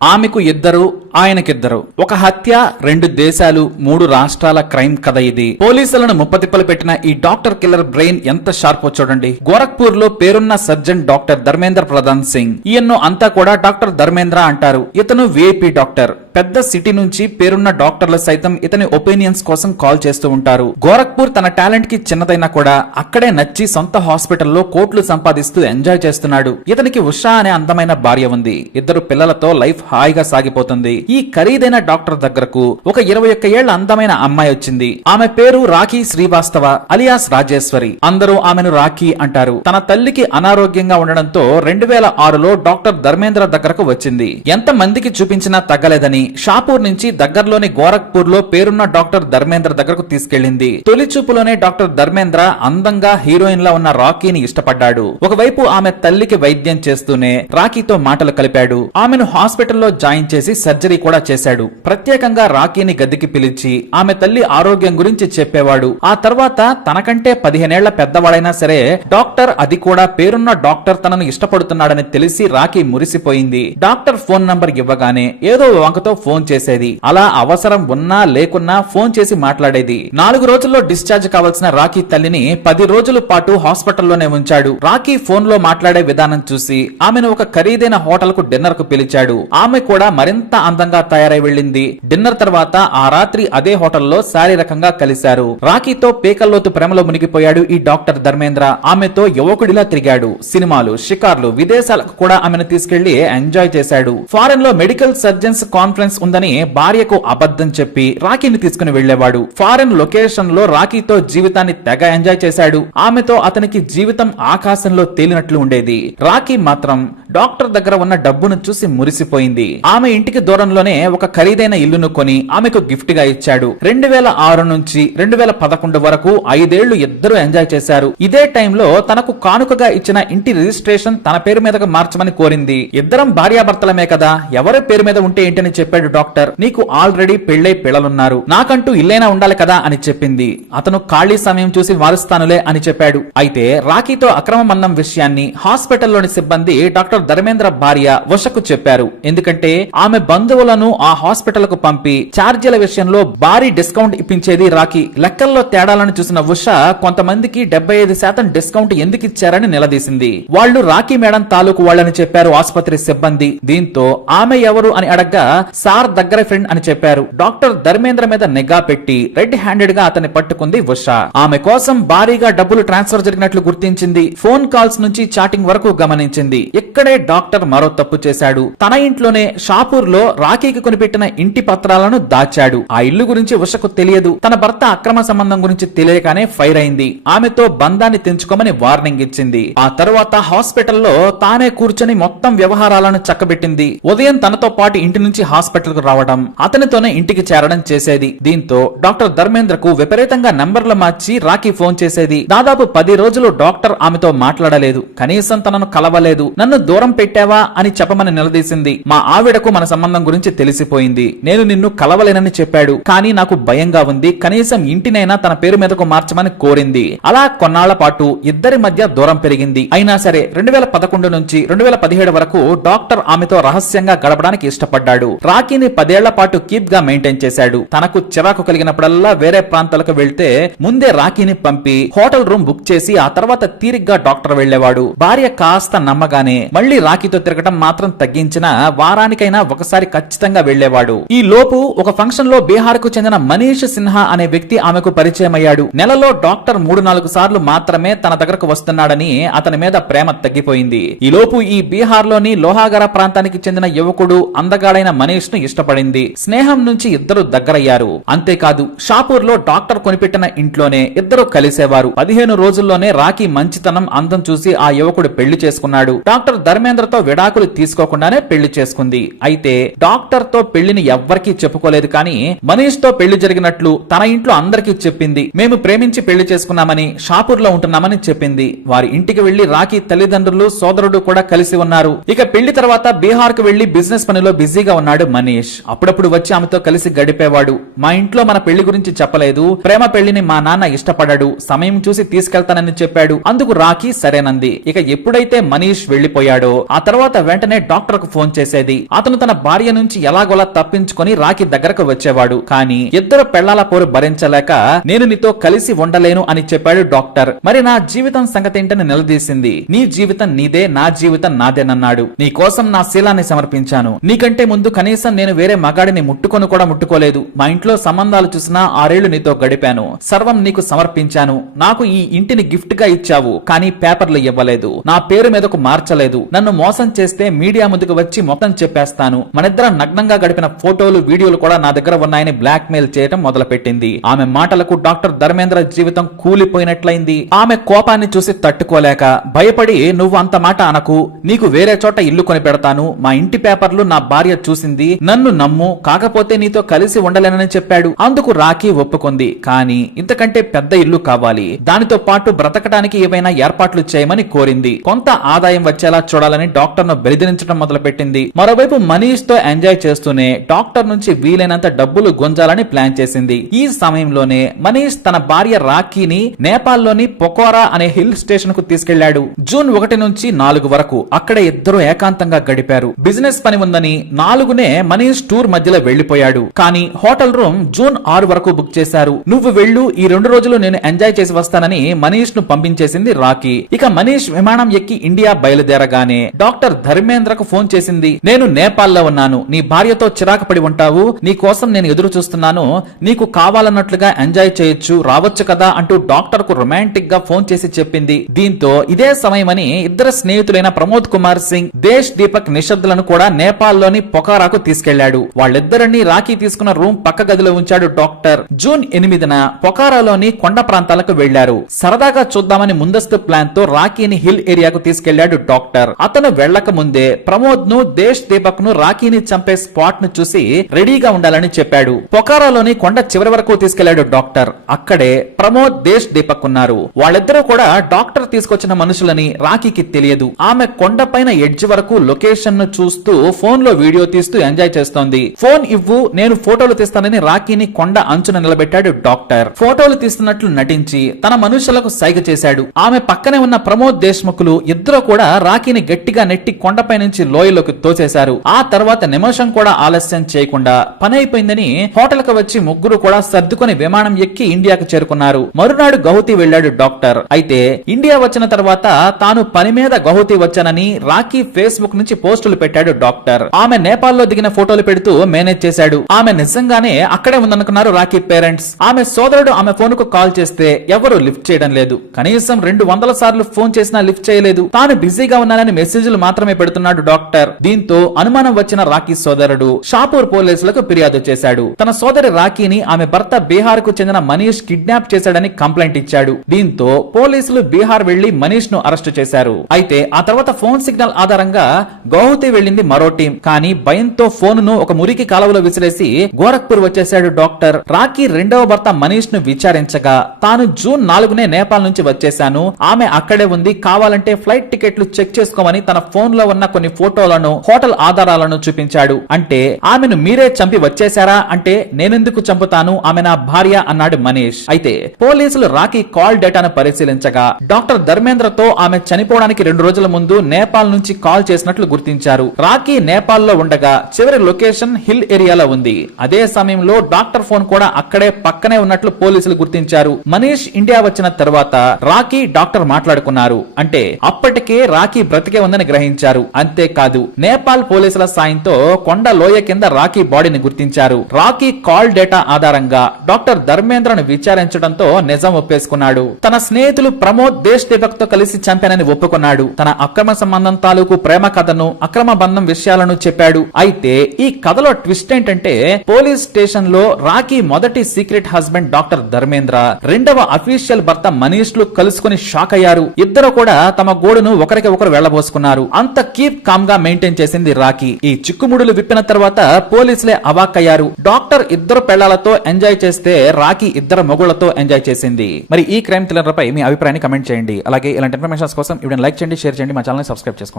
ఆమెకు ఇద్దరు ఆయనకిద్దరు. ఒక హత్య రెండు దేశాలు మూడు రాష్ట్రాల క్రైమ్ కథ ఇది. పోలీసులను ముప్పతిప్పలు పెట్టిన ఈ డాక్టర్ కిల్లర్ బ్రెయిన్ ఎంత షార్పో చూడండి. గోరఖ్పూర్లో పేరున్న సర్జన్ డాక్టర్ ధర్మేంద్ర ప్రధాన్ సింగ్. ఈయన్ను అంతా కూడా డాక్టర్ ధర్మేంద్ర అంటారు. ఇతను విఐపి డాక్టర్. పెద్ద సిటీ నుంచి పేరున్న డాక్టర్లు సైతం ఇతని ఒపీనియన్స్ కోసం కాల్ చేస్తూ ఉంటారు. గోరఖ్పూర్ తన టాలెంట్కి చిన్నదైనా కూడా అక్కడే నచ్చి సొంత హాస్పిటల్లో కోట్లు సంపాదిస్తూ ఎంజాయ్ చేస్తున్నాడు. ఇతనికి ఉషా అనే అందమైన భార్య ఉంది. ఇద్దరు పిల్లలతో లైఫ్ హాయిగా సాగిపోతుంది. ఈ ఖరీదైన డాక్టర్ దగ్గరకు ఒక ఇరవై ఒక్క ఏళ్ళ అందమైన అమ్మాయి వచ్చింది. ఆమె పేరు రాఖీ శ్రీవాస్తవ అలియాస్ రాజేశ్వరి. అందరూ ఆమెను రాఖీ అంటారు. తన తల్లికి అనారోగ్యంగా ఉండడంతో రెండు వేల ఆరులో డాక్టర్ ధర్మేంద్ర దగ్గరకు వచ్చింది. ఎంత మందికి చూపించినా తగ్గలేదని షాపూర్ నుంచి దగ్గరలోని గోరఖ్పూర్లో పేరున్న డాక్టర్ ధర్మేంద్ర దగ్గరకు తీసుకెళ్ళింది తొలి చూపులోనే డాక్టర్ ధర్మేంద్ర అందంగా హీరోయిన్ లా ఉన్న రాకీని ఇష్టపడ్డాడు. ఒకవైపు ఆమె తల్లికి వైద్యం చేస్తూనే రాఖీతో మాటలు కలిపాడు. ఆమెను హాస్పిటల్లో జాయిన్ చేసి సర్జరీ కూడా చేశాడు. ప్రత్యేకంగా రాకీని గదికి పిలిచి ఆమె తల్లి ఆరోగ్యం గురించి చెప్పేవాడు. ఆ తర్వాత తనకంటే పదిహేనేళ్ళ పెద్దవాడైనా సరే డాక్టర్ అది కూడా పేరున్న డాక్టర్ తనను ఇష్టపడుతున్నాడని తెలిసి రాకీ మురిసిపోయింది. డాక్టర్ ఫోన్ నంబర్ ఇవ్వగానే ఏదో వంకతో ఫోన్ చేసేది. అలా అవసరం ఉన్నా లేకున్నా ఫోన్ చేసి మాట్లాడేది. నాలుగు రోజుల్లో డిశ్చార్జ్ కావాల్సిన రాకీ తల్లిని పది రోజుల పాటు హాస్పిటల్లోనే ఉంచాడు. రాకీ ఫోన్లో మాట్లాడే విధానం చూసి ఆమెను ఒక ఖరీదైన హోటల్కు డిన్నర్కు పిలిచాడు. ఆమె కూడా మరింత అందంగా తయారై వెళ్ళింది. డిన్నర్ తర్వాత ఆ రాత్రి అదే హోటల్లో శారీరకంగా కలిశారు. రాఖీతో పేకల్లోతు ప్రేమలో మునిగిపోయాడు ఈ డాక్టర్ ధర్మేంద్ర. ఆమెతో యువకుడిలా తిరిగాడు. సినిమాలు షికార్లు విదేశాలకు కూడా ఆమెను తీసుకెళ్ళి ఎంజాయ్ చేశాడు. ఫారెన్లో మెడికల్ సర్జన్స్ కాన్ఫరెన్స్ ఉందని భార్యకు అబద్ధం చెప్పి రాఖీని తీసుకుని వెళ్ళేవాడు ఫారెన్ లొకేషన్లో రాఖీతో జీవితాన్ని తెగ ఎంజాయ్ చేశాడు. ఆమెతో అతనికి జీవితం ఆకాశంలో తేలినట్లు ఉండేది. రాఖీ మాత్రం డాక్టర్ దగ్గర ఉన్న డబ్బును చూసి మురిసిపోయింది. ఆమె ఇంటికి దూరం దూరంలోనే ఒక ఖరీదైన ఇల్లును కొని ఆమెకు గిఫ్ట్గా ఇచ్చాడు. రెండు వేల ఆరు నుంచి రెండు వేల పదకొండు వరకు ఐదేళ్ళు ఇద్దరు ఎంజాయ్ చేశారు. ఇదే టైంలో తనకు కానుకగా ఇచ్చిన ఇంటి రిజిస్ట్రేషన్ తన పేరు మీదకు మార్చమని కోరింది. ఇద్దరం భార్యాభర్తలమే కదా ఎవరి పేరు మీద ఉంటే ఏంటని చెప్పాడు డాక్టర్. నీకు ఆల్రెడీ పెళ్ళై పిల్లలున్నారు. నాకంటూ ఇల్లైనా ఉండాలి కదా అని చెప్పింది. అతను ఖాళీ సమయం చూసి మారుస్తానులే అని చెప్పాడు. అయితే రాఖీతో అక్రమ మన్నం విషయాన్ని హాస్పిటల్లోని సిబ్బంది డాక్టర్ ధర్మేంద్ర భార్య వశకు చెప్పారు. ఎందుకంటే ఆమె బంధువు బంధువులను ఆ హాస్పిటల్కు పంపి ఛార్జీల విషయంలో భారీ డిస్కౌంట్ ఇప్పించేది రాకీ లెక్కల్లో తేడాలను చూసిన ఉష కొంతమందికి డెబ్బై ఐదు శాతం డిస్కౌంట్ ఎందుకు ఇచ్చారని నిలదీసింది. వాళ్ళు రాకీ మేడం తాలూకు వాళ్ళని చెప్పారు ఆసుపత్రి సిబ్బంది. దీంతో ఆమె ఎవరు అని అడగ్గా సార్ దగ్గర ఫ్రెండ్ అని చెప్పారు. డాక్టర్ ధర్మేంద్ర మీద నిఘా పెట్టి రెడ్ హ్యాండెడ్గా అతన్ని పట్టుకుంది ఉషా. ఆమె కోసం భారీగా డబ్బులు ట్రాన్స్ఫర్ జరిగినట్లు గుర్తించింది. ఫోన్ కాల్స్ నుంచి చాటింగ్ వరకు గమనించింది. ఇక్కడే డాక్టర్ మరో తప్పు చేశాడు. తన ఇంట్లోనే షాపూర్లో రాఖీకి కొనిపెట్టిన ఇంటి పత్రాలను దాచాడు. ఆ ఇల్లు గురించి ఉషకు తెలియదు. తన భర్త అక్రమ సంబంధం గురించి తెలియగానే ఫైర్ అయింది. ఆమెతో బంధాన్ని తెంచుకోమని వార్నింగ్ ఇచ్చింది. ఆ తరువాత హాస్పిటల్లో తానే కూర్చొని మొత్తం వ్యవహారాలను చక్కబెట్టింది. ఉదయం తనతో పాటు ఇంటి నుంచి హాస్పిటల్కు రావడం అతనితోనే ఇంటికి చేరడం చేసేది. దీంతో డాక్టర్ ధర్మేంద్రకు విపరీతంగా నంబర్లు మార్చి రాఖీ ఫోన్ చేసేది. దాదాపు పది రోజులు డాక్టర్ ఆమెతో మాట్లాడలేదు. కనీసం తనను కలవలేదు. నన్ను దూరం పెట్టావా అని చెప్పమని నిలదీసింది. మా ఆవిడకు మన సంబంధం గురించి తెలిసిపోయింది. నేను నిన్ను కలవలేనని చెప్పాడు. కానీ నాకు భయంగా ఉంది. కనీసం ఇంటినైనా తన పేరు మీదకు మార్చమని కోరింది. అలా కొన్నాళ్ళ పాటు ఇద్దరి మధ్య దూరం పెరిగింది. అయినా సరే రెండు వేల పదకొండు నుంచి రెండు వేల పదిహేడు వరకు డాక్టర్ ఆమెతో రహస్యంగా గడపడానికి ఇష్టపడ్డాడు. రాకీని పదేళ్ళ పాటు కీప్గా మెయింటైన్ చేశాడు. తనకు చిరాకు కలిగినప్పుడల్లా వేరే ప్రాంతాలకు వెళ్తే ముందే రాకీని పంపి హోటల్ రూమ్ బుక్ చేసి ఆ తర్వాత తీరిగ్గా డాక్టర్ వెళ్ళేవాడు భార్య కాస్త నమ్మగానే మళ్ళీ రాకీతో తిరగటం మాత్రం తగ్గించిన వారానికైనా ఒకసారి ఖచ్చితంగా ఖచ్చితంగా వెళ్ళేవాడు ఈ లోపు ఒక ఫంక్షన్లో బీహార్కు చెందిన మనీష్ సిన్హా అనే వ్యక్తి ఆమెకు పరిచయం అయ్యాడు నెలలో డాక్టర్ మూడు నాలుగు సార్లు మాత్రమే తన దగ్గరకు వస్తున్నాడని అతని మీద ప్రేమ తగ్గిపోయింది. ఈ లోపు ఈ బీహార్లోని లోహాగర ప్రాంతానికి చెందిన యువకుడు అందగాడైన మనీష్ను ఇష్టపడింది. స్నేహం నుంచి ఇద్దరు దగ్గరయ్యారు. అంతేకాదు షాపూర్లో డాక్టర్ కొనిపెట్టిన ఇంట్లోనే ఇద్దరు కలిసేవారు. పదిహేను రోజుల్లోనే రాఖీ మంచితనం అందం చూసి ఆ యువకుడు పెళ్ళి చేసుకున్నాడు. డాక్టర్ ధర్మేంద్రతో విడాకులు తీసుకోకుండానే పెళ్ళి చేసుకుంది. అయితే డాక్టర్ డాక్టర్తో పెళ్ళిని ఎవ్వరికీ చెప్పుకోలేదు కానీ మనీష్తో పెళ్ళి జరిగినట్లు తన ఇంట్లో అందరికీ చెప్పింది. మేము ప్రేమించి పెళ్ళి చేసుకున్నామని షాపూర్లో ఉంటున్నామని చెప్పింది. వారి ఇంటికి వెళ్ళి రాఖీ తల్లిదండ్రులు సోదరుడు కూడా కలిసి ఉన్నారు. ఇక పెళ్ళి తర్వాత బీహార్కు వెళ్ళి బిజినెస్ పనిలో బిజీగా ఉన్నాడు మనీష్. అప్పుడప్పుడు వచ్చి ఆమెతో కలిసి గడిపేవాడు. మా ఇంట్లో మన పెళ్ళి గురించి చెప్పలేదు. ప్రేమ పెళ్ళిని మా నాన్న ఇష్టపడాడు. సమయం చూసి తీసుకెళ్తానని చెప్పాడు. అందుకు రాఖీ సరేనంది. ఇక ఎప్పుడైతే మనీష్ వెళ్ళిపోయాడో ఆ తర్వాత వెంటనే డాక్టర్కు ఫోన్ చేసేది. అతను తన భార్యను నుంచి ఎలాగోలా తప్పించుకొని రాకి దగ్గరకు వచ్చేవాడు. కానీ ఇద్దరు పెళ్ళాల పోరు భరించలేక నేను నీతో కలిసి ఉండలేను అని చెప్పాడు డాక్టర్. మరి నా జీవితం సంగతి ఏంటని నిలదీసింది. నీ జీవితం నీదే నా జీవితం నాదేనన్నాడు. నీ కోసం నా శీలాన్ని సమర్పించాను. నీకంటే ముందు కనీసం నేను వేరే మగాడిని ముట్టుకొని కూడా ముట్టుకోలేదు. మా ఇంట్లో సంబంధాలు చూసినా ఆరేళ్ళు నీతో గడిపాను. సర్వం నీకు సమర్పించాను. నాకు ఈ ఇంటిని గిఫ్ట్గా ఇచ్చావు కానీ పేపర్లు ఇవ్వలేదు. నా పేరు మీదకు మార్చలేదు. నన్ను మోసం చేస్తే మీడియా ముందుకు వచ్చి మొత్తం చెప్పేస్తాను. మనిద్దరం నగ్నంగా గడిపిన ఫోటోలు వీడియోలు కూడా నా దగ్గర ఉన్నాయని బ్లాక్ మెయిల్ చేయడం మొదలుపెట్టింది. ఆమె మాటలకు డాక్టర్ ధర్మేంద్ర జీవితం కూలిపోయినట్లయింది. ఆమె కోపాన్ని చూసి తట్టుకోలేక భయపడి నువ్వు అంత మాట అనకు. నీకు వేరే చోట ఇల్లు కొని పెడతాను. మా ఇంటి పేపర్లు నా భార్య చూసింది. నన్ను నమ్ము. కాకపోతే నీతో కలిసి ఉండలేనని చెప్పాడు. అందుకు రాఖీ ఒప్పుకుంది. కానీ ఇంతకంటే పెద్ద ఇల్లు కావాలి. దానితో పాటు బ్రతకడానికి ఏవైనా ఏర్పాట్లు చేయమని కోరింది. కొంత ఆదాయం వచ్చేలా చూడాలని డాక్టర్ను బెదిరించడం మొదలుపెట్టింది. మరోవైపు మనీష్తో ఎంజాయ్ చేస్తూనే డాక్టర్ నుంచి వీలైనంత డబ్బులు గుంజాలని ప్లాన్ చేసింది. ఈ సమయంలోనే మనీష్ తన భార్య రాఖీని నేపాల్లోని పొకోరా అనే హిల్ స్టేషన్కు తీసుకెళ్ళాడు. జూన్ ఒకటి నుంచి నాలుగు వరకు అక్కడే ఇద్దరు ఏకాంతంగా గడిపారు. బిజినెస్ పని ఉందని నాలుగునే మనీష్ టూర్ మధ్యలో వెళ్ళిపోయాడు కానీ హోటల్ రూమ్ జూన్ ఆరు వరకు బుక్ చేశారు. నువ్వు వెళ్ళు ఈ రెండు రోజులు నేను ఎంజాయ్ చేసి వస్తానని మనీష్ను పంపించేసింది రాఖీ. ఇక మనీష్ విమానం ఎక్కి ఇండియా బయలుదేరగానే డాక్టర్ ధర్మేంద్రకు ఫోన్ చేసింది నేను నేపాల్లో ఉన్నాను. నీ భార్యతో చిరాకు పడి ఉంటావు. నీ కోసం నేను ఎదురు చూస్తున్నాను. నీకు కావాలన్నట్లుగా ఎంజాయ్ చేయొచ్చు రావచ్చు కదా అంటూ డాక్టర్కు రొమాంటిక్గా ఫోన్ చేసి చెప్పింది. దీంతో ఇదే సమయమని ఇద్దరు స్నేహితులైన ప్రమోద్ కుమార్ సింగ్ దేశ్ దీపక్ నిశ్శబ్దులను కూడా నేపాల్లోని పొకారాకు తీసుకెళ్ళాడు. వాళ్ళిద్దరిని రాఖీ తీసుకున్న రూమ్ పక్క గదిలో ఉంచాడు డాక్టర్. జూన్ ఎనిమిదిన పొకారాలోని కొండ ప్రాంతాలకు వెళ్ళారు సరదాగా చూద్దామని ముందస్తు ప్లాన్తో రాఖీని హిల్ ఏరియాకు తీసుకెళ్ళాడు డాక్టర్. అతను వెళ్ళక ముందే ప్రమోద్ను దేశ్ దీపక్ను రాఖీని చంపే స్పాట్ను చూసి రెడీగా ఉండాలని చెప్పాడు. పొకారాలోని కొండ చివరి వరకు తీసుకెళ్ళాడు డాక్టర్. అక్కడే ప్రమోద్ దేశ్ దీపక్ ఉన్నారు. వాళ్ళిద్దరూ కూడా డాక్టర్ తీసుకొచ్చిన మనుషులని రాఖీకి తెలియదు. ఆమె కొండపైన ఎడ్జ్ వరకు లొకేషన్ను చూస్తూ ఫోన్లో వీడియో తీస్తూ ఎంజాయ్ చేస్తోంది. ఫోన్ ఇవ్వు నేను ఫోటోలు తీస్తానని రాఖీని కొండ అంచున నిలబెట్టాడు డాక్టర్. ఫోటోలు తీస్తున్నట్లు నటించి తన మనుషులకు సైగ చేశాడు. ఆమె పక్కనే ఉన్న ప్రమోద్ దేశ్ముఖులు ఇద్దరు కూడా రాఖీని గట్టిగా నెట్టి కొండపై నుంచి లోయలోకి తోసేశారు. ఆ తర్వాత నిమిషం కూడా ఆలస్యం చేయకుండా పని అయిపోయిందని హోటల్కు వచ్చి ముగ్గురు కూడా సర్దుకుని విమానం ఎక్కి ఇండియాకు చేరుకున్నారు. మరునాడు గౌహతి వెళ్ళాడు డాక్టర్. అయితే ఇండియా వచ్చిన తర్వాత తాను పని మీద గౌహతి వచ్చానని రాఖీ ఫేస్బుక్ నుంచి పోస్టులు పెట్టాడు డాక్టర్. ఆమె నేపాల్లో దిగిన ఫోటోలు పెడుతూ మేనేజ్ చేశాడు. ఆమె నిజంగానే అక్కడే ఉందనుకున్నారు రాఖీ పేరెంట్స్. ఆమె సోదరుడు ఆమె ఫోన్కు కాల్ చేస్తే ఎవరు లిఫ్ట్ చేయడం లేదు. కనీసం రెండు వందల సార్లు ఫోన్ చేసినా లిఫ్ట్ చేయలేదు. తాను బిజీగా ఉన్నానని మెసేజ్లు మాత్రమే పెడుతున్నాడు డాక్టర్. దీంతో అనుమానం వచ్చిన రాఖీ సోదరుడు షాపూర్ పోలీసులకు ఫిర్యాదు చేశాడు. తన సోదరి రాఖీని ఆమె భర్త బీహార్కు చెందిన మనీష్ కిడ్నాప్ చేశాడని కంప్లైంట్ ఇచ్చాడు. దీంతో పోలీసులు బీహార్ వెళ్ళి మనీష్ను అరెస్టు చేశారు. అయితే ఆ తర్వాత ఫోన్ సిగ్నల్ ఆధారంగా గౌహతి వెళ్ళింది మరో టీం. కానీ భయంతో ఫోన్ను ఒక మురికి కాలువలో విసిరేసి గోరఖ్పూర్ వచ్చేశాడు డాక్టర్. రాఖీ రెండవ భర్త మనీష్ను విచారించగా తాను జూన్ నాలుగునే నేపాల్ నుంచి వచ్చేశాను. ఆమె అక్కడే ఉంది. కావాలంటే ఫ్లైట్ టికెట్లు చెక్ చేసుకోమని తన ఫోన్లో ఉన్న కొన్ని ఫోటోలను హోటల్ ఆధారాలను చూపించాడు. అంటే ఆమెను మీరే చంపి వచ్చేశారా? అంటే నేనెందుకు చంపుతాను? ఆమె నా భార్య అన్నాడు మనీష్. అయితే పోలీసులు రాఖీ కాల్ డేటాను పరిశీలించగా డాక్టర్ ధర్మేంద్రతో ఆమె చనిపోవడానికి రెండు రోజుల ముందు నేపాల్ నుంచి కాల్ చేసినట్లు గుర్తించారు. రాఖీ నేపాల్లో ఉండగా చివరి లొకేషన్ హిల్ ఏరియాలో ఉంది. అదే సమయంలో డాక్టర్ ఫోన్ కూడా అక్కడే పక్కనే ఉన్నట్లు పోలీసులు గుర్తించారు. మనీష్ ఇండియా వచ్చిన తర్వాత రాఖీ డాక్టర్ మాట్లాడుకున్నారు. అంటే అప్పటికే రాఖీ బ్రతికే ఉందని గ్రహించారు. అంతేకాదు నేపాల్ పోలీసుల సాయంతో కొండ లోయ కింద రాఖీ బాడీని గుర్తించారు. రాఖీ కాల్ డేటా ఆధారంగా డాక్టర్ ధర్మేంద్రను విచారించడంతో నిజం ఒప్పేసుకున్నాడు. తన స్నేహితులు ప్రమోద్ దేశ్ దీపక్తో కలిసి చంపానని ఒప్పుకున్నాడు. తన అక్రమ సంబంధం తాలూకు ప్రేమ కథను అక్రమ బంధం విషయాలను చెప్పాడు. అయితే ఈ కథలో ట్విస్ట్ ఏంటంటే పోలీస్ స్టేషన్లో రాఖీ మొదటి సీక్రెట్ హస్బెండ్ డాక్టర్ ధర్మేంద్ర రెండవ అఫీషియల్ భర్త మనీష్లు కలుసుకుని షాక్ అయ్యారు. ఇద్దరు కూడా తమ గోడును ఒకరికి ఒకరు వెళ్ళబోసుకున్నారు అంత కీప్ కామ్గా మెయింటైన్ చేసింది రాఖీ ఈ చిక్కుముడి దూకుడులు విప్పిన తర్వాత పోలీసులే అవాక్కయ్యారు. డాక్టర్ ఇద్దరు పెళ్ళాలతో ఎంజాయ్ చేస్తే రాఖీ ఇద్దరు మొగుళ్ళతో ఎంజాయ్ చేసింది. మరి ఈ క్రైమ్ థ్రిల్లర్ పై మీ అభిప్రాయాన్ని కమెంట్ చేయండి. అలాగే ఇలాంటి ఇన్ఫర్మేషన్ కోసం ఇవి లైక్ చేయండి షేర్ చేయండి మా ఛానల్ సబ్స్క్రైబ్ చేసుకోండి.